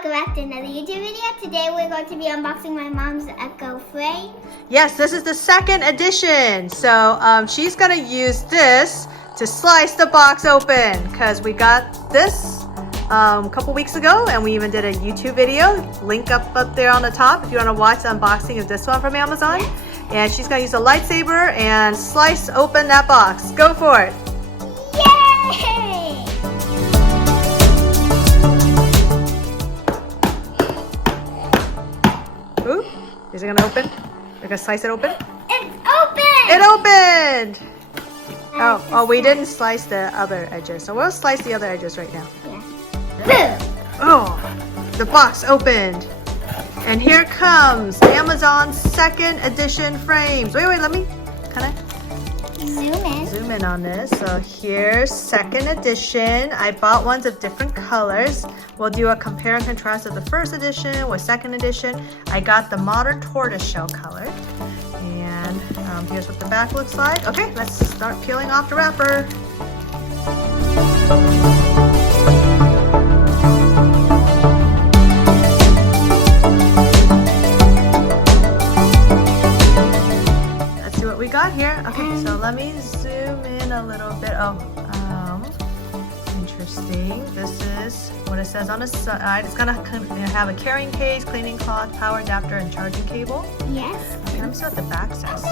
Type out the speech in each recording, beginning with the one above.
welcome back to another YouTube video. Today we're going to be unboxing my mom's Echo frame. Yes, this is the second edition. So she's gonna use this to slice the box open because we got this a couple weeks ago and we even did a YouTube video. Link up there on the top if you want to watch the unboxing of this one from Amazon. Yes. And she's gonna use a lightsaber and slice open that box. Go for it. Yay! Ooh, is it gonna open? We're gonna slice it open? It's open! It opened! Oh, we didn't slice the other edges. So we'll slice the other edges right now. Yeah. Oh, the box opened. And here comes Amazon's second edition frames. Wait, let me kind of zoom in on this. So here's second edition. I bought ones of different colors. We'll do a compare and contrast of the first edition with second edition. I got the modern tortoiseshell color. And here's what the back looks like. Okay, let's start peeling off the wrapper. Let's see what we got here. Okay, so let me zoom in a little bit. Interesting. This is what it says on the side. It's gonna have a carrying case, cleaning cloth, power adapter, and charging cable. Yes. Okay, let me see what the back says.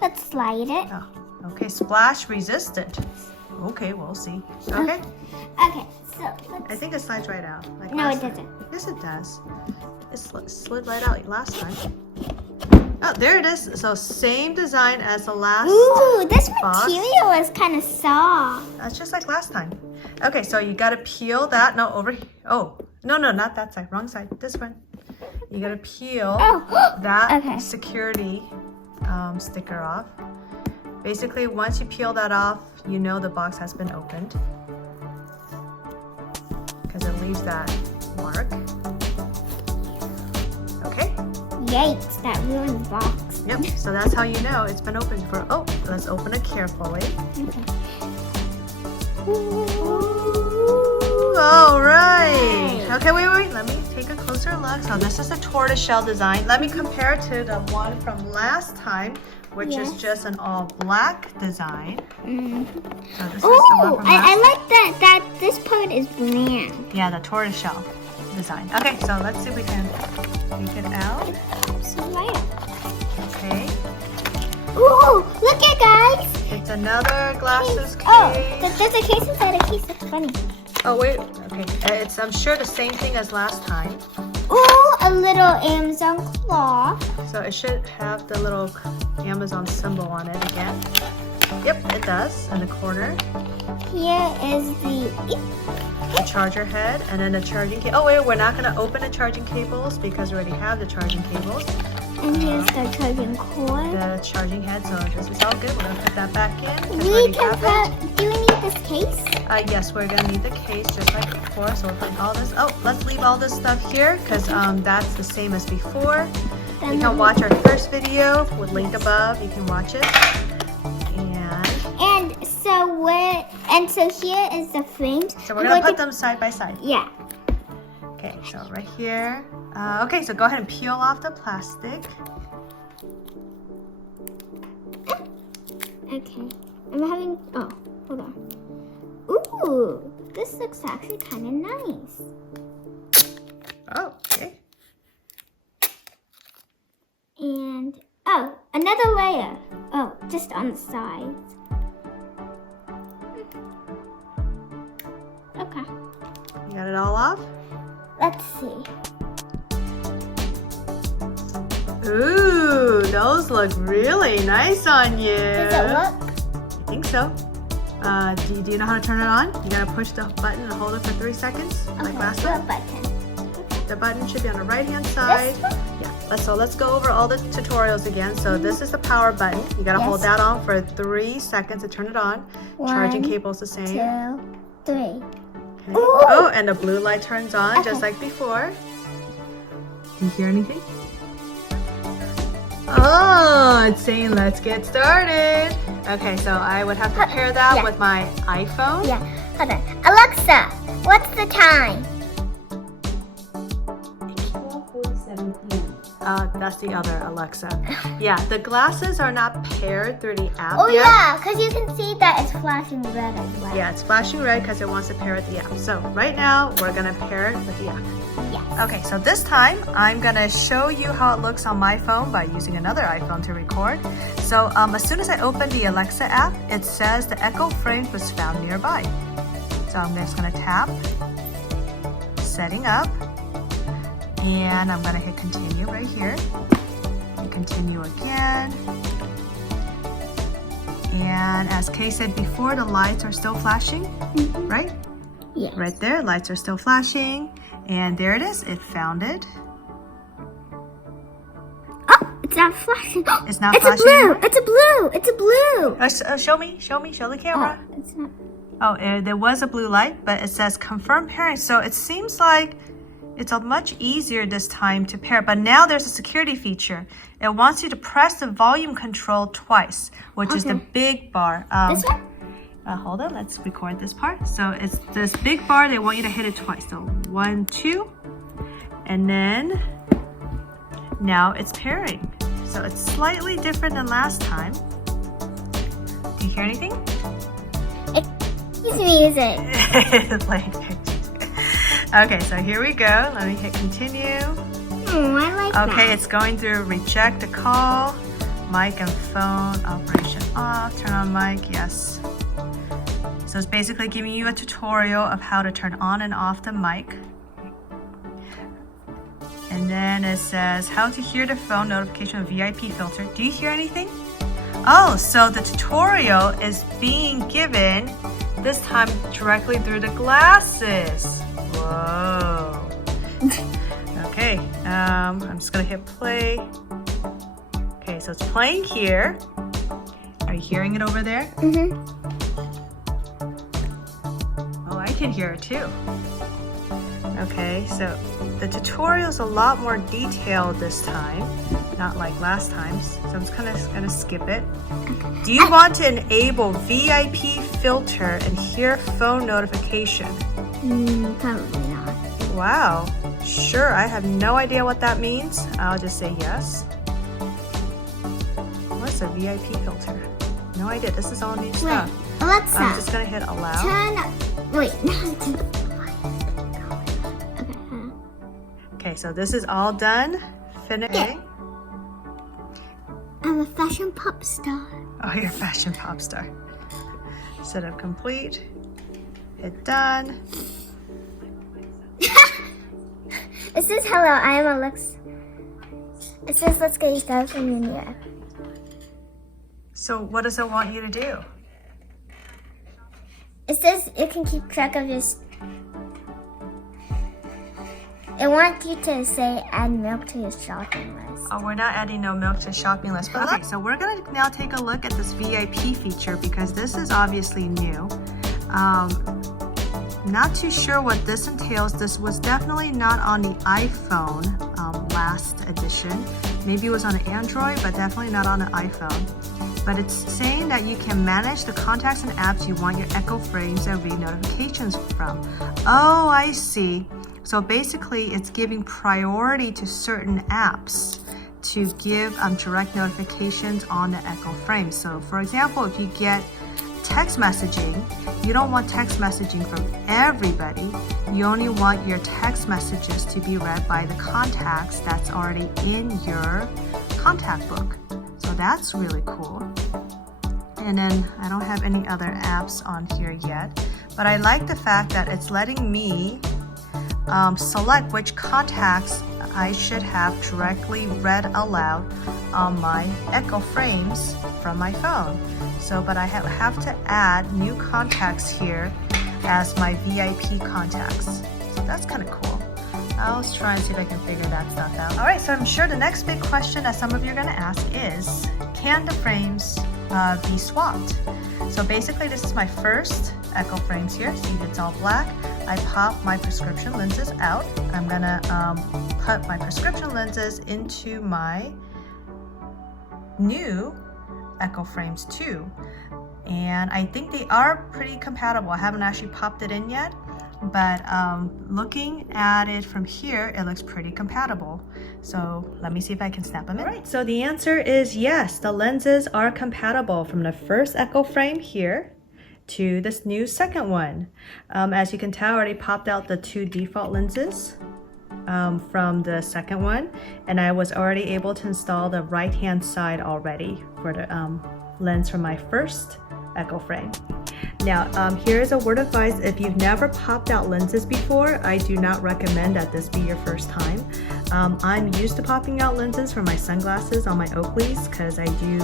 Let's slide it. Oh, okay, splash resistant. Okay, we'll see. Okay. Okay, so let's... I think it slides right out. Like No, last it doesn't. time. Yes, it does. It slid right out last time. Oh, there it is. So same design as the last. Ooh, this box. material is kind of soft. That's just like last time. Okay, so you gotta peel that. No, over here. Oh, no, not that side. Wrong side. This one. You gotta peel that security sticker off. Basically, once you peel that off, you know the box has been opened because it leaves that mark. Okay. Yikes, that ruined the box. Yep. So that's how you know it's been opened for. Oh, let's open it carefully. Okay. All right. Okay, wait. Let me take a closer look. So this is the tortoiseshell design. Let me compare it to the one from last time, which is just an all black design. So this is the one from I like that this part is brown. Yeah, the tortoiseshell design. Okay, so let's see if we can take it out. Okay. Ooh, look it, guys. It's another glasses case. Oh, there's a case inside a case. That's funny. Oh, wait. Okay. It's, I'm sure, the same thing as last time. Ooh, a little Amazon claw. So it should have the little Amazon symbol on it again. Yep, it does, in the corner. Here is the charger head, and then the charging cable. Oh, wait, we're not going to open the charging cables because we already have the charging cables. And here's the charging cord. The charging head, so this is all good. We're going to put that back in. Do we need this case? Yes, we're going to need the case just like before. So we're putting all this. Oh, let's leave all this stuff here because that's the same as before. You can watch our first video with link above. You can watch it. And so here is the frames. So we're going to put them side by side. Yeah. Okay, so right here. Okay, so go ahead and peel off the plastic. Okay. I'm having... Oh, hold on. Ooh, this looks actually kind of nice. Oh, okay. And... Oh, another layer. Oh, just on the sides. Okay. You got it all off? Let's see. Ooh, those look really nice on you. Does it look? I think so. Do you know how to turn it on? You gotta push the button and hold it for 3 seconds, like last time. What button? The button should be on the right-hand side. This one? Yeah. So let's go over all the tutorials again. So this is the power button. You gotta hold that on for 3 seconds to turn it on. Charging cable's the same. 2, 3. Okay. Oh, and the blue light turns on just like before. Do you hear anything? Oh, it's saying let's get started. Okay, so I would have to pair that with my iPhone. Yeah, hold on. Alexa, what's the time? That's the other Alexa. Yeah, the glasses are not paired through the app Oh yet. yeah, because you can see that it's flashing red as well. Yeah, it's flashing red because it wants to pair with the app. So right now, we're gonna pair it with the app. Yes. Okay, so this time, I'm gonna show you how it looks on my phone by using another iPhone to record. So as soon as I open the Alexa app, it says the Echo Frame was found nearby. So I'm just gonna tap, setting up, and I'm gonna hit continue right here. And continue again. And as Kay said before, the lights are still flashing, right? Yes. Right there, lights are still flashing. And there it is, it found it. Oh, it's not flashing. It's not it's flashing. A blue. It's a blue. It's a blue. Show me, show the camera. Oh, it's not. Oh, there was a blue light, but it says confirm pairing. So it seems like it's a much easier this time to pair. But now there's a security feature. It wants you to press the volume control twice, which is the big bar. This one? Hold on, let's record this part. So it's this big bar, they want you to hit it twice. So 1, 2, and then now it's pairing. So it's slightly different than last time. Do you hear anything? It's music. Playing pictures. Okay, so here we go. Let me hit continue. Oh, I like that. Okay, it's going through reject the call, mic and phone operation off, turn on mic, yes. So it's basically giving you a tutorial of how to turn on and off the mic. And then it says how to hear the phone notification of VIP filter. Do you hear anything? Oh, so the tutorial is being given this time directly through the glasses. Whoa. Okay, I'm just gonna hit play. Okay, so it's playing here. Are you hearing it over there? Oh, I can hear it too. Okay, so the tutorial is a lot more detailed this time, not like last time. So I'm just kind of gonna skip it. Do you want to enable VIP filter and hear phone notification? Probably not. Wow, sure, I have no idea what that means. I'll just say yes. What's a VIP filter? No idea, this is all new stuff. Alexa. I'm just gonna hit allow. Wait. Okay, so this is all done. Finish. Yeah. I'm a fashion pop star. Oh, you're a fashion pop star. Setup complete. Hit done. It says hello, I am Alexa. It says let's get you started from your new app. So what does it want you to do? It says it can keep track of your... It wants you to say add milk to your shopping list. Oh, we're not adding no milk to shopping list. But okay, so we're gonna now take a look at this VIP feature because this is obviously new. Not too sure what this entails. This was definitely not on the iPhone last edition. Maybe it was on an Android, but definitely not on an iPhone. But it's saying that you can manage the contacts and apps you want your Echo Frames and read notifications from. Oh, I see. So basically, it's giving priority to certain apps to give direct notifications on the Echo Frame. So for example, if you get text messaging, you don't want text messaging from everybody. You only want your text messages to be read by the contacts that's already in your contact book. So that's really cool. And then I don't have any other apps on here yet, but I like the fact that it's letting me select which contacts I should have directly read aloud on my Echo Frames from my phone. So, but I have to add new contacts here as my VIP contacts. So that's kind of cool. I'll try and see if I can figure that stuff out. All right, so I'm sure the next big question that some of you are gonna ask is, can the frames be swapped? So basically this is my first Echo Frames here. See, it's all black. I pop my prescription lenses out. I'm gonna put my prescription lenses into my new Echo Frames 2. And I think they are pretty compatible. I haven't actually popped it in yet. but looking at it from here, it looks pretty compatible. So let me see if I can snap them in. All right, so the answer is yes, the lenses are compatible from the first Echo frame here to this new second one. As you can tell, I already popped out the 2 default lenses from the second one, and I was already able to install the right hand side already for the lens from my first Echo frame. Now here's a word of advice. If you've never popped out lenses before, I do not recommend that this be your first time. I'm used to popping out lenses for my sunglasses on my Oakleys because I do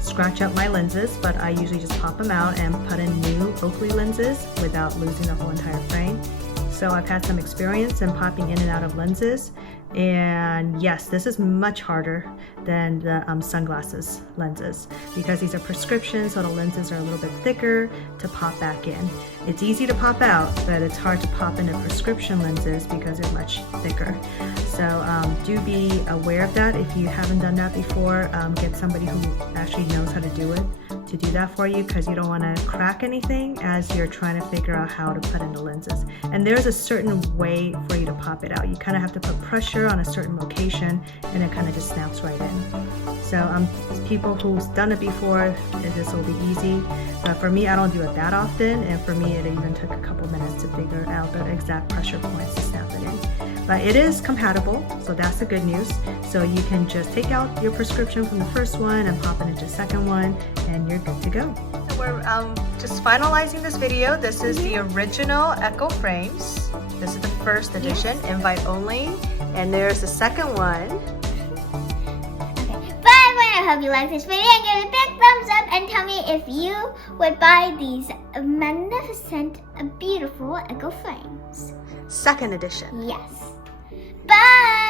scratch up my lenses, but I usually just pop them out and put in new Oakley lenses without losing the whole entire frame. So I've had some experience in popping in and out of lenses, and yes, this is much harder than the sunglasses lenses because these are prescription, so the lenses are a little bit thicker to pop back in. It's easy to pop out, but it's hard to pop into prescription lenses because they're much thicker. So do be aware of that. If you haven't done that before, get somebody who actually knows how to do it to do that for you, because you don't want to crack anything as you're trying to figure out how to put in the lenses. And there's a certain way for you to pop it out. You kind of have to put pressure on a certain location and it kind of just snaps right in. So people who's done it before, this will be easy. But for me, I don't do it that often, and for me it even took a couple minutes to figure out the exact pressure points to snap it in. But it is compatible, so that's the good news. So you can just take out your prescription from the first one and pop it into the second one, and you're good to go. So we're just finalizing this video. This is the original Echo frames. This is the first edition, invite only, and there's the second one. I hope you like this video and give it a big thumbs up and tell me if you would buy these magnificent, beautiful Echo frames. Second edition. Yes. Bye!